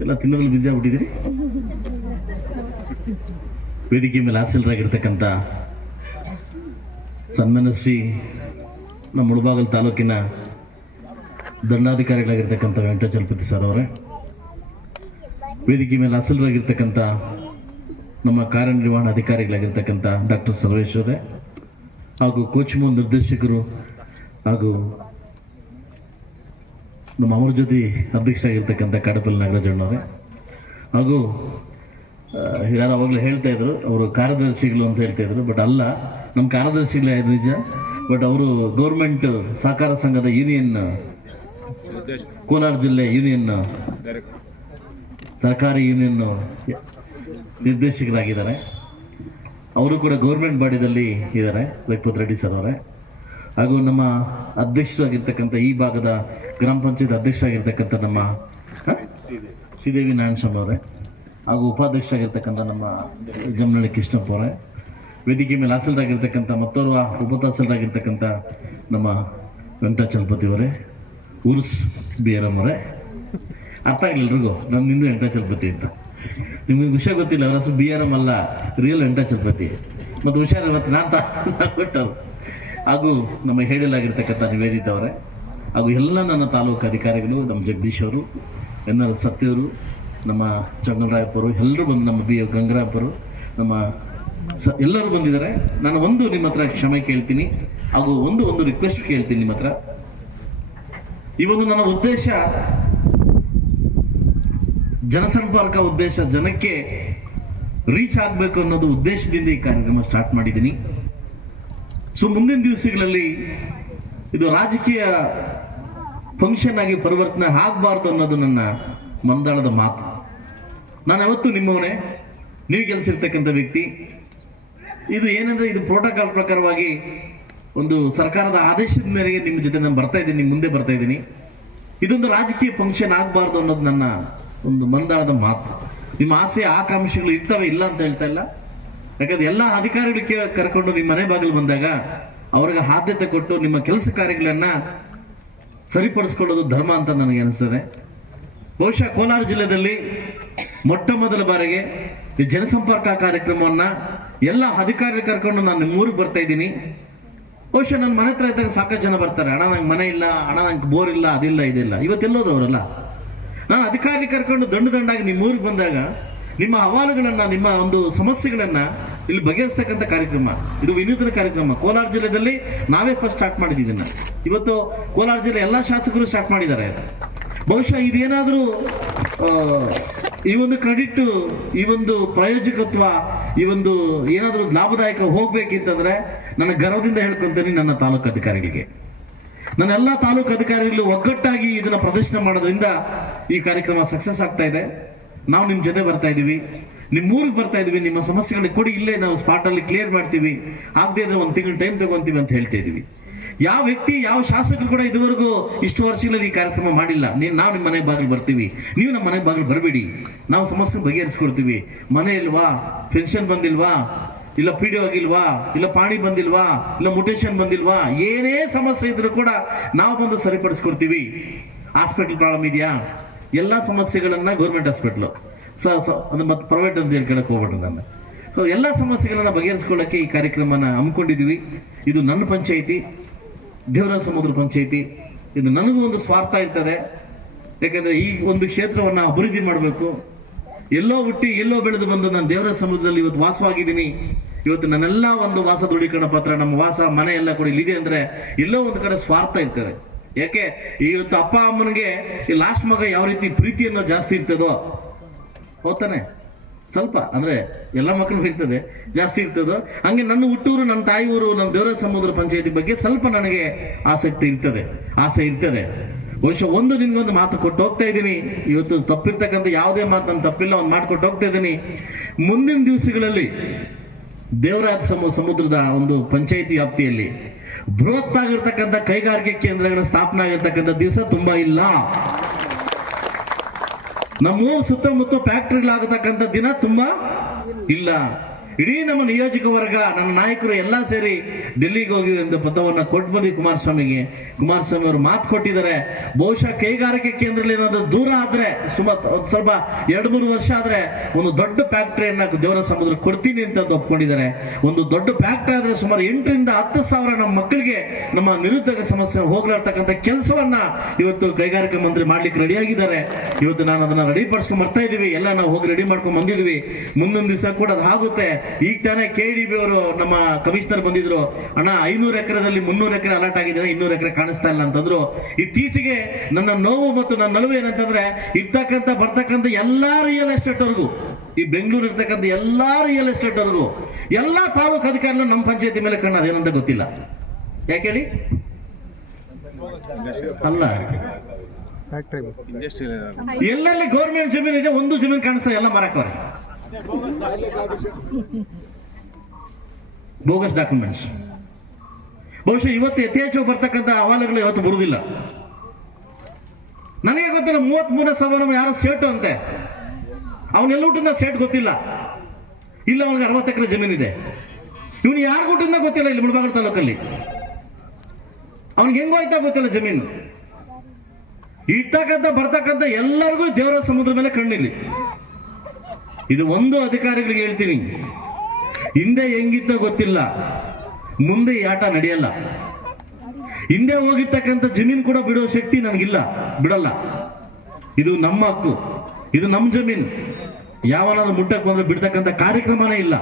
ಎಲ್ಲ ತಿನ್ನೋದ್ರಲ್ಲಿ ಬ್ಯುಸಿ ಆಗ್ಬಿಟ್ಟಿದ್ದೀರಿ. ವೇದಿಕೆ ಮೇಲೆ ಆಸೀನರಾಗಿರ್ತಕ್ಕಂಥ ಸನ್ಮಾನ್ಯ ಶ್ರೀ ನಮ್ಮ ಮುಳಬಾಗಿಲು ತಾಲೂಕಿನ ದಂಡಾಧಿಕಾರಿಗಳಾಗಿರ್ತಕ್ಕಂಥ ವೆಂಕಟಚಲಪತಿ ಸರ್ ಅವರೇ, ವೇದಿಕೆ ಮೇಲೆ ಆಸೀನರಾಗಿರ್ತಕ್ಕಂಥ ನಮ್ಮ ಕಾರ್ಯನಿರ್ವಹಣಾಧಿಕಾರಿಗಳಾಗಿರ್ತಕ್ಕಂಥ ಡಾಕ್ಟರ್ ಸರ್ವೇಶ್ ಅವರೇ, ಹಾಗೂ ಕೋಚ್ಮೋ ನಿರ್ದೇಶಕರು ಹಾಗೂ ನಮ್ಮ ಅಮರ ಜ್ಯೋತಿ ಅಧ್ಯಕ್ಷರಾಗಿರ್ತಕ್ಕಂಥ ಕಾಡಪಲ್ಲಿ ನಾಗರಾಜಣ್ಣವರೇ, ಹಾಗೂ ಯಾರು ಅವಾಗಲೇ ಹೇಳ್ತಾ ಇದ್ರು ಅವರು ಕಾರ್ಯದರ್ಶಿಗಳು ಅಂತ ಹೇಳ್ತಾ ಇದ್ರು. ಬಟ್ ಅಲ್ಲ, ನಮ್ಮ ಕಾರ್ಯದರ್ಶಿಗಳೇ ಆಯ್ತು ನಿಜ. ಬಟ್ ಅವರು ಗೌರ್ಮೆಂಟ್ ಸಹಕಾರ ಸಂಘದ ಯೂನಿಯನ್, ಕೋಲಾರ ಜಿಲ್ಲೆ ಯೂನಿಯನ್ ಸರ್ಕಾರಿ ಯೂನಿಯನ್ ನಿರ್ದೇಶಕರಾಗಿದ್ದಾರೆ. ಅವರು ಕೂಡ ಗೌರ್ಮೆಂಟ್ ಬಾಡಿದಲ್ಲಿ ಇದ್ದಾರೆ, ಲಕ್ಷ್ಮತ್ ರೆಡ್ಡಿ ಸರ್ ಅವರೇ. ಹಾಗೂ ನಮ್ಮ ಅಧ್ಯಕ್ಷರಾಗಿರ್ತಕ್ಕಂಥ ಈ ಭಾಗದ ಗ್ರಾಮ ಪಂಚಾಯತ್ ಅಧ್ಯಕ್ಷರಾಗಿರ್ತಕ್ಕಂಥ ನಮ್ಮ ಶ್ರೀದೇವಿ ನಾರಾಯಣಸ್ವಾಮಿ ಅವರೇ, ಹಾಗೂ ಉಪಾಧ್ಯಕ್ಷರಾಗಿರ್ತಕ್ಕಂಥ ನಮ್ಮ ಜಮನಹಳ್ಳಿ ಕೃಷ್ಣಪ್ಪ ಅವರೇ, ವೇದಿಕೆ ಮೇಲೆ ಆಸೀನರಾಗಿರ್ತಕ್ಕಂಥ ಮತ್ತೋರ್ವ ಉಪತಹಸೀಲ್ದಾರಾಗಿರ್ತಕ್ಕಂಥ ನಮ್ಮ ವೆಂಕಟಚಲಪತಿ ಅವರೇ, ಉರ್ಸ್ ಬಿ ಆರ್ ಎಂ ಅವರೇ. ಅರ್ಥ ಆಗಲಿಲ್ಲ ಎಲ್ರಿಗೂ ನಮ್ಮಿಂದ ವೆಂಕಟಚಲಪತಿ ಅಂತ. ನಿಮ್ಗೆ ವಿಷಯ ಗೊತ್ತಿಲ್ಲ, ಅವರ ಹೆಸರು ಬಿ ಆರ್ ಎಂ ಅಲ್ಲ, ರಿಯಲ್ ವೆಂಕಟಚಲಪತಿ. ಮತ್ತು ಹುಷಾರು ಇವತ್ತು ನಾನು ಕೊಟ್ಟರು. ಹಾಗೂ ನಮ್ಮ ಹೇಳಿಲಾಗಿರ್ತಕ್ಕಂಥ ನಿವೇದಿತ ಅವರೇ, ಹಾಗೂ ಎಲ್ಲ ನನ್ನ ತಾಲೂಕು ಅಧಿಕಾರಿಗಳು, ನಮ್ಮ ಜಗದೀಶ್ ಅವರು, ಎನ್ ಆರ್ ಸತ್ಯವರು, ನಮ್ಮ ಚಂಗಲರಾಯಪ್ಪರು, ಎಲ್ಲರೂ ಬಂದು, ನಮ್ಮ ಬಿ ಗಂಗರಾಯಪ್ಪರು, ನಮ್ಮ ಎಲ್ಲರೂ ಬಂದಿದ್ದಾರೆ. ನಾನು ಒಂದು ನಿಮ್ಮ ಹತ್ರ ಕ್ಷಮೆ ಕೇಳ್ತೀನಿ, ಹಾಗೂ ಒಂದು ರಿಕ್ವೆಸ್ಟ್ ಕೇಳ್ತೀನಿ ನಿಮ್ಮ ಹತ್ರ. ಈ ಒಂದು ನನ್ನ ಉದ್ದೇಶ ಜನಸಂಪರ್ಕ ಉದ್ದೇಶ, ಜನಕ್ಕೆ ರೀಚ್ ಆಗಬೇಕು ಅನ್ನೋದು ಉದ್ದೇಶದಿಂದ ಈ ಕಾರ್ಯಕ್ರಮ ಸ್ಟಾರ್ಟ್ ಮಾಡಿದ್ದೀನಿ. ಸೊ ಮುಂದಿನ ದಿವಸಗಳಲ್ಲಿ ಇದು ರಾಜಕೀಯ ಫಂಕ್ಷನ್ ಆಗಿ ಪರಿವರ್ತನೆ ಆಗಬಾರ್ದು ಅನ್ನೋದು ನನ್ನ ಮಂದಾಳದ ಮಾತು. ನಾನು ಯಾವತ್ತೂ ನಿಮ್ಮವನೇ, ನೀವು ಕೆಲಸಿರ್ತಕ್ಕಂಥ ವ್ಯಕ್ತಿ. ಇದು ಏನಂದ್ರೆ, ಇದು ಪ್ರೋಟೋಕಾಲ್ ಪ್ರಕಾರವಾಗಿ ಒಂದು ಸರ್ಕಾರದ ಆದೇಶದ ಮೇರೆಗೆ ನಿಮ್ಮ ಜೊತೆ ನಾನು ಬರ್ತಾ ಇದ್ದೀನಿ, ನಿಮ್ಮ ಮುಂದೆ ಬರ್ತಾ ಇದ್ದೀನಿ. ಇದೊಂದು ರಾಜಕೀಯ ಫಂಕ್ಷನ್ ಆಗಬಾರ್ದು ಅನ್ನೋದು ನನ್ನ ಒಂದು ಮಂದಾಳದ ಮಾತು. ನಿಮ್ಮ ಆಸೆ ಆಕಾಂಕ್ಷೆಗಳು ಇರ್ತವೆ, ಇಲ್ಲ ಅಂತ ಹೇಳ್ತಾ ಇಲ್ಲ. ಯಾಕಂದ್ರೆ ಎಲ್ಲ ಅಧಿಕಾರಿಗಳು ಕರ್ಕೊಂಡು ನಿಮ್ಮ ಮನೆ ಬಾಗಿಲು ಬಂದಾಗ ಅವ್ರಿಗೆ ಆದ್ಯತೆ ಕೊಟ್ಟು ನಿಮ್ಮ ಕೆಲಸ ಕಾರ್ಯಗಳನ್ನ ಸರಿಪಡಿಸ್ಕೊಳ್ಳೋದು ಧರ್ಮ ಅಂತ ನನಗೆ ಅನಿಸ್ತದೆ. ಬಹುಶಃ ಕೋಲಾರ ಜಿಲ್ಲೆಯಲ್ಲಿ ಮೊಟ್ಟ ಮೊದಲ ಬಾರಿಗೆ ಈ ಜನಸಂಪರ್ಕ ಕಾರ್ಯಕ್ರಮವನ್ನ ಎಲ್ಲ ಅಧಿಕಾರಿಗಳು ಕರ್ಕೊಂಡು ನಾನು ನಿಮ್ಮೂರಿಗೆ ಬರ್ತಾ ಇದ್ದೀನಿ. ಬಹುಶಃ ನನ್ನ ಮನೆ ಹತ್ರ ಇದ್ದಾಗ ಸಾಕಷ್ಟು ಜನ ಬರ್ತಾರೆ, ಅಣ್ಣ ನಂಗೆ ಮನೆ ಇಲ್ಲ, ಅಣ್ಣ ನಂಗೆ ಬೋರ್ ಇಲ್ಲ, ಅದಿಲ್ಲ ಇದಿಲ್ಲ. ಇವತ್ತೆಲ್ಲೋದವರಲ್ಲ. ನಾನು ಅಧಿಕಾರಿ ಕರ್ಕೊಂಡು ದಂಡಾಗಿ ನಿಮ್ಮೂರಿಗೆ ಬಂದಾಗ ನಿಮ್ಮ ಅಹವಾಲುಗಳನ್ನ, ನಿಮ್ಮ ಒಂದು ಸಮಸ್ಯೆಗಳನ್ನ ಇಲ್ಲಿ ಬಗೆಹರಿಸ್ತಕ್ಕಂಥ ಕಾರ್ಯಕ್ರಮ ಇದು ವಿನೂತನ ಕಾರ್ಯಕ್ರಮ. ಕೋಲಾರ ಜಿಲ್ಲೆಯಲ್ಲಿ ನಾವೇ ಫಸ್ಟ್ ಸ್ಟಾರ್ಟ್ ಮಾಡಿದ್ದೀವಿ. ಇವತ್ತು ಕೋಲಾರ ಜಿಲ್ಲೆ ಎಲ್ಲ ಶಾಸಕರು ಸ್ಟಾರ್ಟ್ ಮಾಡಿದ್ದಾರೆ. ಬಹುಶಃ ಇದೇನಾದರೂ ಈ ಒಂದು ಕ್ರೆಡಿಟ್, ಈ ಒಂದು ಪ್ರಾಯೋಜಕತ್ವ, ಈ ಒಂದು ಏನಾದರೂ ಲಾಭದಾಯಕ ಹೋಗ್ಬೇಕಿತ್ತಂದ್ರೆ ನನ್ನ ಗರ್ವದಿಂದ ಹೇಳ್ಕೊಂತೀನಿ ನನ್ನ ತಾಲೂಕು ಅಧಿಕಾರಿಗಳಿಗೆ. ನನ್ನ ಎಲ್ಲ ತಾಲೂಕು ಅಧಿಕಾರಿಗಳು ಒಗ್ಗಟ್ಟಾಗಿ ಇದನ್ನ ಪ್ರದರ್ಶನ ಮಾಡೋದ್ರಿಂದ ಈ ಕಾರ್ಯಕ್ರಮ ಸಕ್ಸಸ್ ಆಗ್ತಾ ಇದೆ. ನಾವು ನಿಮ್ಮ ಜೊತೆ ಬರ್ತಾ ಇದೀವಿ, ನಿಮ್ಮೂರಿಗೆ ಬರ್ತಾ ಇದೀವಿ. ನಿಮ್ಮ ಸಮಸ್ಯೆಗಳಿಗೆ ಕೊಡಿ, ಇಲ್ಲೇ ನಾವು ಸ್ಪಾಟ್ ಅಲ್ಲಿ ಕ್ಲಿಯರ್ ಮಾಡ್ತೀವಿ. ಆಗದೆ ಇದ್ರೆ 1 ತಿಂಗಳು ಟೈಮ್ ತಗೊಂತೀವಿ ಅಂತ ಹೇಳ್ತಾ ಇದೀವಿ. ಯಾವ ವ್ಯಕ್ತಿ, ಯಾವ ಶಾಸಕರು ಕೂಡ ಇದುವರೆಗೂ ಇಷ್ಟು ವರ್ಷಗಳಲ್ಲಿ ಈ ಕಾರ್ಯಕ್ರಮ ಮಾಡಿಲ್ಲ. ನಾವು ನಿಮ್ಮ ಮನೆ ಬಾಗಿಲು ಬರ್ತೀವಿ, ನೀವು ನಮ್ಮ ಮನೆ ಬಾಗಿಲು ಬರಬೇಡಿ, ನಾವು ಸಮಸ್ಯೆ ಬಗೆಹರಿಸ್ಕೊಡ್ತೀವಿ. ಮನೆ ಇಲ್ವಾ, ಪೆನ್ಷನ್ ಬಂದಿಲ್ವಾ, ಇಲ್ಲ ಪಿಡಿ ಆಗಿಲ್ವಾ, ಇಲ್ಲ ಪಾಣಿ ಬಂದಿಲ್ವಾ, ಇಲ್ಲ ಮುಟೇಶನ್ ಬಂದಿಲ್ವಾ, ಏನೇ ಸಮಸ್ಯೆ ಇದ್ರೂ ಕೂಡ ನಾವು ಬಂದು ಸರಿಪಡಿಸ್ಕೊಡ್ತೀವಿ. ಹಾಸ್ಪಿಟಲ್ ಪ್ರಾಬ್ಲಮ್ ಇದೆಯಾ, ಎಲ್ಲ ಸಮಸ್ಯೆಗಳನ್ನ ಗೌರ್ಮೆಂಟ್ ಹಾಸ್ಪಿಟ್ಲು ಅದು ಮತ್ತೆ ಪ್ರೈವೇಟ್ ಅಂತ ಹೇಳಿ ಕೇಳಕ್ ಹೋಗ್ಬೇಡ್ರಿ ನಾನು. ಸೊ ಎಲ್ಲ ಸಮಸ್ಯೆಗಳನ್ನ ಬಗೆಹರಿಸ್ಕೊಳ್ಳಕ್ಕೆ ಈ ಕಾರ್ಯಕ್ರಮನ ಹಮ್ಮಿಕೊಂಡಿದ್ದೀವಿ. ಇದು ನನ್ನ ಪಂಚಾಯಿತಿ, ದೇವರ ಸಮುದ್ರ ಪಂಚಾಯಿತಿ. ಇದು ನನಗೂ ಒಂದು ಸ್ವಾರ್ಥ ಇರ್ತದೆ. ಯಾಕಂದ್ರೆ ಈ ಒಂದು ಕ್ಷೇತ್ರವನ್ನ ಅಭಿವೃದ್ಧಿ ಮಾಡಬೇಕು. ಎಲ್ಲೋ ಹುಟ್ಟಿ ಎಲ್ಲೋ ಬೆಳೆದು ಬಂದು ನಾನು ದೇವರ ಸಮುದ್ರದಲ್ಲಿ ಇವತ್ತು ವಾಸವಾಗಿದ್ದೀನಿ. ಇವತ್ತು ನನ್ನೆಲ್ಲ ಒಂದು ವಾಸ ದೃಢೀಕರಣ ಪತ್ರ, ನಮ್ಮ ವಾಸ ಮನೆ ಎಲ್ಲ ಕೂಡ ಇಲ್ಲಿದೆ ಅಂದ್ರೆ ಎಲ್ಲೋ ಒಂದು ಕಡೆ ಸ್ವಾರ್ಥ ಇರ್ತದೆ. ಯಾಕೆ ಇವತ್ತು ಅಪ್ಪ ಅಮ್ಮನಿಗೆ ಈ ಲಾಸ್ಟ್ ಮಗ ಯಾವ ರೀತಿ ಪ್ರೀತಿಯನ್ನು ಜಾಸ್ತಿ ಇರ್ತದೋ, ಹೋಗ್ತಾನೆ ಸ್ವಲ್ಪ ಅಂದ್ರೆ ಎಲ್ಲ ಮಕ್ಕಳು ಇರ್ತದೆ, ಜಾಸ್ತಿ ಇರ್ತದೋ, ಹಂಗೆ ನನ್ನ ಹುಟ್ಟೂರು, ನನ್ನ ತಾಯಿ ಊರು, ನಮ್ಮ ದೇವರ ಸಮುದ್ರ ಪಂಚಾಯತಿ ಬಗ್ಗೆ ಸ್ವಲ್ಪ ನನಗೆ ಆಸಕ್ತಿ ಇರ್ತದೆ, ಆಸೆ ಇರ್ತದೆ. ಬಹುಶಃ ನಿನ್ಗೊಂದು ಮಾತು ಕೊಟ್ಟು ಹೋಗ್ತಾ ಇದ್ದೀನಿ. ಇವತ್ತು ತಪ್ಪಿರ್ತಕ್ಕಂಥ ಯಾವುದೇ ಮಾತು ನನ್ನ ತಪ್ಪಿಲ್ಲ, ಒಂದು ಮಾತು ಕೊಟ್ಟು ಹೋಗ್ತಾ ಇದ್ದೀನಿ. ಮುಂದಿನ ದಿವಸಗಳಲ್ಲಿ ದೇವರಾಜ ಸಮುದ್ರದ ಒಂದು ಪಂಚಾಯಿತಿ ವ್ಯಾಪ್ತಿಯಲ್ಲಿ ಬೃಹತ್ ಆಗಿರ್ತಕ್ಕಂಥ ಕೈಗಾರಿಕೆ ಕೇಂದ್ರಗಳ ಸ್ಥಾಪನೆ ಆಗಿರ್ತಕ್ಕಂಥ ದಿವಸ ತುಂಬಾ ಇಲ್ಲ. ನಮ್ಮೂರು ಸುತ್ತಮುತ್ತ ಫ್ಯಾಕ್ಟರಿಗಳಾಗತಕ್ಕಂಥ ದಿನ ತುಂಬಾ ಇಲ್ಲ. ಇಡೀ ನಮ್ಮ ನಿಯೋಜಕ ವರ್ಗ, ನನ್ನ ನಾಯಕರು ಎಲ್ಲ ಸೇರಿ ಡೆಲ್ಲಿಗೆ ಹೋಗಿ ಒಂದು ಪತ್ರವನ್ನು ಕೊಟ್ಟು ಬಂದ್ವಿ ಕುಮಾರಸ್ವಾಮಿಗೆ. ಕುಮಾರಸ್ವಾಮಿ ಅವರು ಮಾತು ಕೊಟ್ಟಿದ್ದಾರೆ, ಬಹುಶಃ ಕೈಗಾರಿಕೆ ಕೇಂದ್ರದಲ್ಲಿ ಏನಾದ್ರು ದೂರ ಆದ್ರೆ ಸ್ವಲ್ಪ 2-3 ವರ್ಷ ಆದ್ರೆ ಒಂದು ದೊಡ್ಡ ಫ್ಯಾಕ್ಟರಿಯನ್ನ ದೇವರ ಸಮುದ್ರ ಕೊಡ್ತೀನಿ ಅಂತ ಒಪ್ಕೊಂಡಿದ್ದಾರೆ. ಒಂದು ದೊಡ್ಡ ಫ್ಯಾಕ್ಟರಿ ಆದ್ರೆ ಸುಮಾರು 8,000 to 10,000 ನಮ್ಮ ಮಕ್ಕಳಿಗೆ ನಮ್ಮ ನಿರುದ್ಯೋಗ ಸಮಸ್ಯೆ ಹೋಗ್ಲಾಡ್ತಕ್ಕಂಥ ಕೆಲಸವನ್ನ ಇವತ್ತು ಕೈಗಾರಿಕಾ ಮಂತ್ರಿ ಮಾಡ್ಲಿಕ್ಕೆ ರೆಡಿ ಆಗಿದ್ದಾರೆ. ಇವತ್ತು ನಾನು ಅದನ್ನ ರೆಡಿ ಪಡಿಸ್ಕೊಂಡ್ ಬರ್ತಾ ಇದೀವಿ, ಎಲ್ಲ ನಾವು ಹೋಗಿ ರೆಡಿ ಮಾಡ್ಕೊಂಡ್ ಬಂದಿದ್ವಿ. ಮುಂದೊಂದು ದಿವಸ ಕೂಡ ಅದು ಆಗುತ್ತೆ. ಈಗ ತಾನೇ KDB ಅವರು ನಮ್ಮ ಕಮಿಷನರ್ ಬಂದಿದ್ರು, ಅಣ್ಣ 500 ಎಕರೆದಲ್ಲಿ 300 ಎಕರೆ ಅಲರ್ಟ್ ಆಗಿದ್ರೆ 200 ಎಕರೆ ಕಾಣಿಸ್ತಾ ಇಲ್ಲ ಅಂತಂದ್ರು. ಇತ್ತೀಚೆಗೆ ನನ್ನ ನೋವು ಮತ್ತು ನನ್ನ ನಲುವು ಏನಂತಂದ್ರೆ, ಬರ್ತಕ್ಕಂಥ ಎಲ್ಲಾ ರಿಯಲ್ ಎಸ್ಟೇಟ್ ವರ್ಗು, ಈ ಬೆಂಗಳೂರು ಇರ್ತಕ್ಕಂಥ ಎಲ್ಲಾ ರಿಯಲ್ ಎಸ್ಟೇಟ್ ವರ್ಗು, ಎಲ್ಲಾ ತಾಲೂಕು ಅಧಿಕಾರಿಗಳು ನಮ್ಮ ಪಂಚಾಯತಿ ಮೇಲೆ ಕಣ್ಣು ಅದೇನಂತ ಗೊತ್ತಿಲ್ಲ. ಯಾಕೆ ಹೇಳಿ? ಅಲ್ಲ, ಎಲ್ಲೆಲ್ಲಿ ಗೌರ್ಮೆಂಟ್ ಜಮೀನು ಇದೆ ಒಂದು ಜಮೀನು ಕಾಣಿಸ್ತಾ, ಎಲ್ಲ ಮಾರಕವ್ರೆ, ಬೋಗಸ್ ಡಾಕ್ಯುಮೆಂಟ್ಸ್. ಬಹುಶಃ ಇವತ್ತು ಯಥೇಚ್ಛ ಬರ್ತಕ್ಕಂಥ ಅಹವಾಲುಗಳು ಇವತ್ತು ಬರುವುದಿಲ್ಲ. ನನಗೆ ಗೊತ್ತಿಲ್ಲ, 33,000 ಯಾರೋ ಸೇಟು ಅಂತೆ, ಅವನೆಲ್ಲ ಊಟದ ಸೇಟ್ ಗೊತ್ತಿಲ್ಲ. ಇಲ್ಲ, ಅವನಿಗೆ 60 ಎಕರೆ ಜಮೀನಿದೆ. ಇವನು ಯಾರು ಊಟದಿಂದ ಗೊತ್ತಿಲ್ಲ. ಇಲ್ಲಿ ಮುಳಬಾಗಿಲು ತಾಲೂಕಲ್ಲಿ ಅವನಿಗೆ ಹೆಂಗೋಯ್ತಾ ಗೊತ್ತಿಲ್ಲ ಜಮೀನು. ಬರ್ತಕ್ಕಂಥ ಎಲ್ಲರಿಗೂ ದೇವರ ಸಮುದ್ರ ಮೇಲೆ ಕಣ್ಣಿಲ್ಲಿ. ಇದು ಒಂದು ಅಧಿಕಾರಿಗಳಿಗೆ ಹೇಳ್ತೀನಿ, ಹಿಂದೆ ಹೆಂಗಿತ್ತೋ ಗೊತ್ತಿಲ್ಲ, ಮುಂದೆ ಈ ಆಟ ನಡೆಯಲ್ಲ. ಹಿಂದೆ ಹೋಗಿರ್ತಕ್ಕಂಥ ಜಮೀನು ಕೂಡ ಬಿಡೋ ಶಕ್ತಿ ನನಗಿಲ್ಲ, ಬಿಡಲ್ಲ. ಇದು ನಮ್ಮ ಹಕ್ಕು, ಇದು ನಮ್ಮ ಜಮೀನು. ಯಾವನಾದ್ರೂ ಮುಟ್ಟಕ್ಕೆ ಬಂದ್ರೆ ಬಿಡ್ತಕ್ಕಂಥ ಕಾರ್ಯಕ್ರಮನೇ ಇಲ್ಲ.